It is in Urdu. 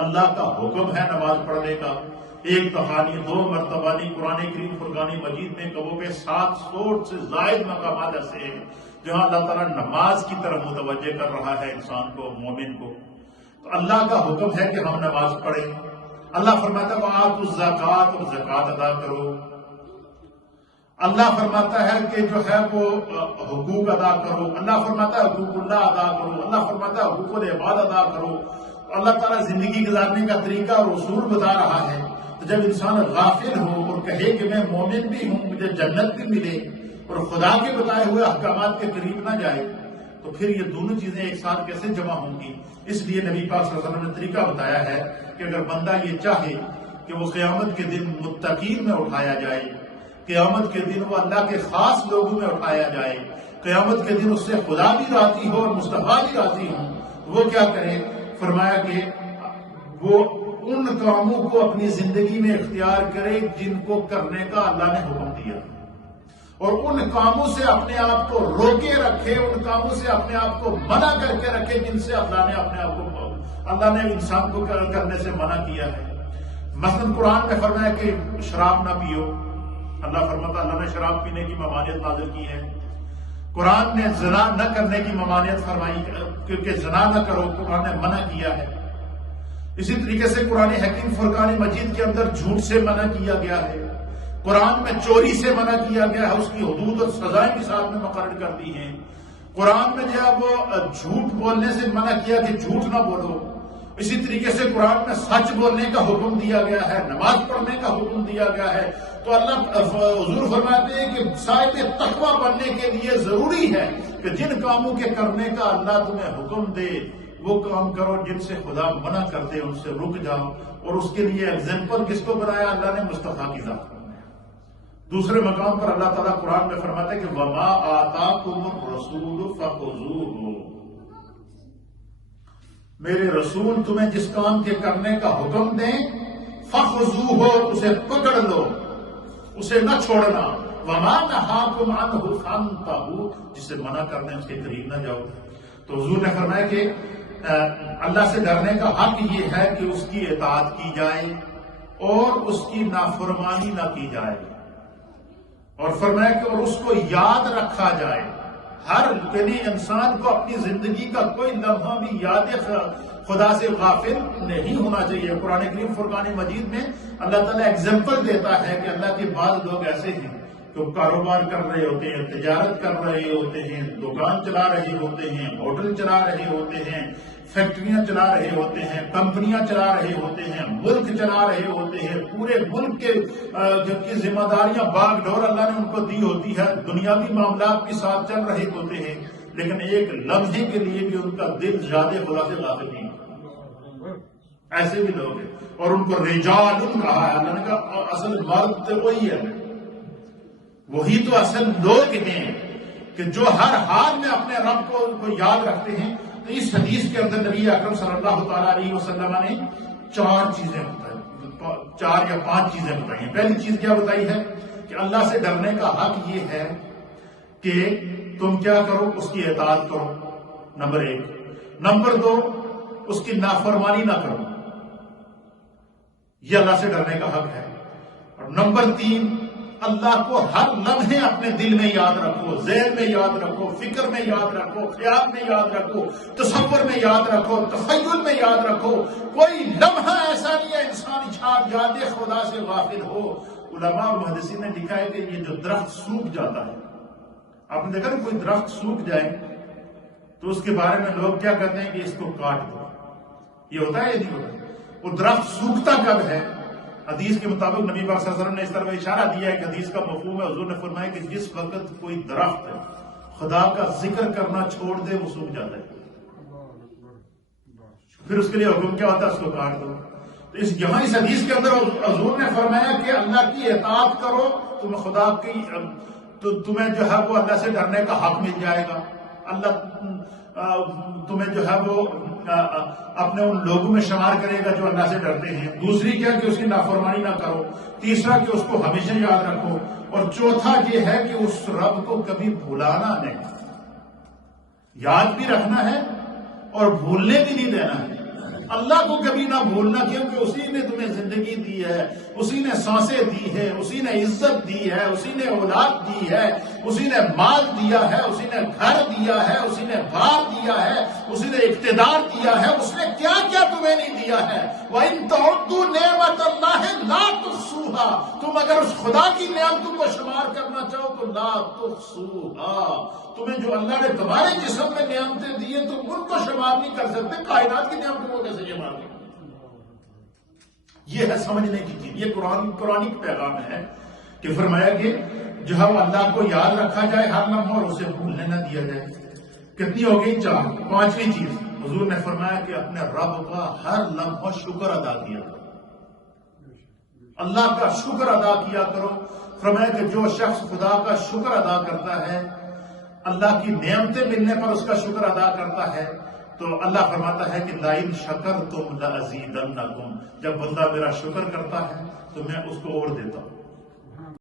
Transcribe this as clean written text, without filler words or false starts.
اللہ کا حکم ہے نماز پڑھنے کا. ایک دفعہ نہیں، 2 مرتبہ نہیں، قرآن کریم فرقان مجید میں کبوں پہ 700 سے زائد مقامات ایسے ہیں جہاں اللہ تعالیٰ نماز کی طرف متوجہ کر رہا ہے انسان کو، مومن کو. تو اللہ کا حکم ہے کہ ہم نماز پڑھیں. اللہ فرماتا ہے وَآتُوا الزَّکَاۃَ، اور زکوٰۃ ادا کرو. اللہ فرماتا ہے کہ جو ہے وہ حقوق ادا کرو. اللہ فرماتا ہے حقوق اللہ ادا کرو. اللہ فرماتا ہے حقوق العباد ادا کرو. اللہ تعالیٰ زندگی گزارنے کا طریقہ اور اصول بتا رہا ہے. تو جب انسان غافل ہو اور کہے کہ میں مومن بھی ہوں، مجھے جنت بھی ملے، اور خدا کے بتائے ہوئے احکامات کے قریب نہ جائے، تو پھر یہ دونوں چیزیں ایک ساتھ کیسے جمع ہوں گی؟ اس لیے نبی پاک صلی اللہ علیہ وسلم نے طریقہ بتایا ہے کہ اگر بندہ یہ چاہے کہ وہ قیامت کے دن متقین میں اٹھایا جائے، قیامت کے دن وہ اللہ کے خاص لوگوں میں اٹھایا جائے، قیامت کے دن اس سے خدا بھی راضی ہو اور مصطفیٰ بھی راضی ہوں، وہ کیا کرے؟ فرمایا کہ وہ ان کاموں کو اپنی زندگی میں اختیار کرے جن کو کرنے کا اللہ نے حکم دیا، اور ان کاموں سے اپنے آپ کو روکے رکھے، ان کاموں سے اپنے آپ کو منع کر کے رکھے جن سے اللہ نے انسان کو کرنے سے منع کیا ہے. مثلا قرآن میں فرمایا کہ شراب نہ پیو. اللہ فرماتا اللہ نے شراب پینے کی ممانعت نازل کی ہے. قرآن نے زنا نہ کرنے کی ممانعت فرمائی کیونکہ زنا نہ کرو، قرآن نے منع کیا ہے. اسی طریقے سے قرآن حکیم فرقان مجید کے اندر جھوٹ سے منع کیا گیا ہے. قرآن میں چوری سے منع کیا گیا ہے، اس کی حدود اور سزائیں بھی ساتھ میں مقرر کر دی ہیں. قرآن میں جو ہے وہ جھوٹ بولنے سے منع کیا کہ جھوٹ نہ بولو. اسی طریقے سے قرآن میں سچ بولنے کا حکم دیا گیا ہے، نماز پڑھنے کا حکم دیا گیا ہے. تو اللہ حضور فرماتے ہیں کہ صاحب تقویٰ بننے کے لیے ضروری ہے کہ جن کاموں کے کرنے کا اللہ تمہیں حکم دے وہ کام کرو، جن سے خدا منع کر دے ان سے رک جاؤ. اور اس کے لیے ایگزامپل کس کو بنایا؟ اللہ نے مصطفیٰ کی ذات. دوسرے مقام پر اللہ تعالیٰ قرآن میں فرماتا ہے کہ وَمَا آتَاكُمُ الرَّسُولُ فَخُذُوهُ، میرے رسول تمہیں جس کام کے کرنے کا حکم دیں فَخُذُوهُ، اسے پکڑ لو، اسے نہ چھوڑنا. وَمَا نَهَاكُمْ عَنْهُ فَانْتَهُوا، جسے منع کرنے اس کے قریب نہ جاؤ. تو حضور نے فرمایا کہ اللہ سے ڈرنے کا حق یہ ہے کہ اس کی اطاعت کی جائے اور اس کی نافرمانی نہ کی جائے. اور فرمایا کہ اور اس کو یاد رکھا جائے. ہر انسان کو اپنی زندگی کا کوئی لمحہ بھی یاد خدا سے غافل نہیں ہونا چاہیے. قرآن کریم فرقان مجید میں اللہ تعالیٰ ایگزامپل دیتا ہے کہ اللہ کے بعض لوگ ایسے ہیں جو کاروبار کر رہے ہوتے ہیں، تجارت کر رہے ہوتے ہیں، دکان چلا رہے ہوتے ہیں، ہوٹل چلا رہے ہوتے ہیں، فیکٹریاں چلا رہے ہوتے ہیں، کمپنیاں چلا رہے ہوتے ہیں، ملک چلا رہے ہوتے ہیں. پورے ملک کی ذمہ داریاں باغ ڈور اللہ نے ان کو دی ہوتی ہے، دنیاوی معاملات بھی ساتھ چل رہے ہوتے ہیں، لیکن ایک لمحے کے لیے بھی ان کا دل زیادہ خدا سے غافل نہیں. ایسے بھی لوگ ہیں اور ان کو رجال کہا ہے. اللہ نے کہا اصل مرد تو وہی ہے، وہی تو اصل لوگ ہیں کہ جو ہر حال میں اپنے رب کو یاد رکھتے ہیں. تو اس حدیث کے اندر نبی اکرم صلی اللہ تعالیٰ علیہ وسلم نے 4 چیزیں بتائی، 4 یا 5 چیزیں بتائی ہیں. پہلی چیز کیا بتائی ہے کہ اللہ سے ڈرنے کا حق یہ ہے کہ تم کیا کرو؟ اس کی اطاعت کرو، نمبر 1. نمبر 2، اس کی نافرمانی نہ کرو، یہ اللہ سے ڈرنے کا حق ہے. اور نمبر 3، اللہ کو ہر لمحے اپنے دل میں یاد رکھو، ذہن میں یاد رکھو، فکر میں یاد رکھو، خیال میں یاد رکھو، تصور میں یاد رکھو، تخیل میں یاد رکھو. کوئی لمحہ ایسا نہیں ہے انسان یاد خدا سے غافل ہو. علماء اور محدثین نے لکھا ہے کہ یہ جو درخت سوکھ جاتا ہے، آپ نے دیکھا نا کوئی درخت سوکھ جائے تو اس کے بارے میں لوگ کیا کہتے ہیں کہ اس کو کاٹ دو. یہ ہوتا ہے یا نہیں ہوتا؟ وہ درخت سوکھتا کب ہے؟ حدیث کے مطابق نبی پاک صلی اللہ علیہ وسلم نے اس طرح اشارہ دیا ہے کہ حدیث کا مفہوم ہے، حضور نے فرمایا کہ جس وقت کوئی درخت ہے خدا کا ذکر کرنا چھوڑ دے وہ سوکھ جاتا ہے. پھر اس کے لیے حکم کیا ہوتا ہے؟ اس کو کاٹ دو. تو یہاں اس حدیث کے اندر حضور نے فرمایا کہ اللہ کی اطاعت کرو، تم خدا کی تو تمہیں جو ہے وہ اللہ سے ڈرنے کا حق مل جائے گا. اللہ تمہیں جو ہے وہ اپنے ان لوگوں میں شمار کرے گا جو اللہ سے ڈرتے ہیں. دوسری کیا کہ اس کی نافرمانی نہ کرو. تیسرا کہ اس کو ہمیشہ یاد رکھو. اور چوتھا یہ ہے کہ اس رب کو کبھی بھولانا نہیں، یاد بھی رکھنا ہے اور بھولنے بھی نہیں دینا ہے. اللہ کو کبھی نہ بھولنا، کیونکہ اسی نے تمہیں زندگی دی ہے، اسی نے سانسیں دی ہے، اسی نے عزت دی ہے، اسی نے اولاد دی ہے، اسی نے مال دیا ہے، اسی نے گھر دیا ہے، اسی نے بار دیا ہے، اسی نے اقتدار دیا ہے، اس نے کیا کیا تمہیں نہیں دیا ہے۔ وَإِن تَعُدُّوا نِعْمَتَ اللَّهِ لَا تُحْصُوهَا، تم اگر اس خدا کی نعمتوں کو شمار کرنا چاہو تو لا تحصوها، تمہیں جو اللہ نے تمہارے جسم میں نعمتیں دی ہیں تم ان کو شمار نہیں کر سکتے، کائنات کی نعمتوں کو کیسے شمار نہیں کر سکتے؟ یہ ہے سمجھنے کی چیز۔ یہ قرآن کا پیغام ہے کہ فرمایا کہ جو ہے وہ اللہ کو یاد رکھا جائے ہر لمحہ اور اسے بھولنے نہ دیا جائے۔ کتنی ہو گئی؟ 4۔ 5ویں چیز حضور نے فرمایا کہ اپنے رب کا ہر لمحہ شکر ادا کیا کرو، اللہ کا شکر ادا کیا کرو۔ فرمایا کہ جو شخص خدا کا شکر ادا کرتا ہے، اللہ کی نعمتیں ملنے پر اس کا شکر ادا کرتا ہے، تو اللہ فرماتا ہے کہ لَئِن شَكَرْتُمْ لَأَزِيدَنَّكُمْ، جب بندہ میرا شکر کرتا ہے تو میں اس کو اور دیتا ہوں۔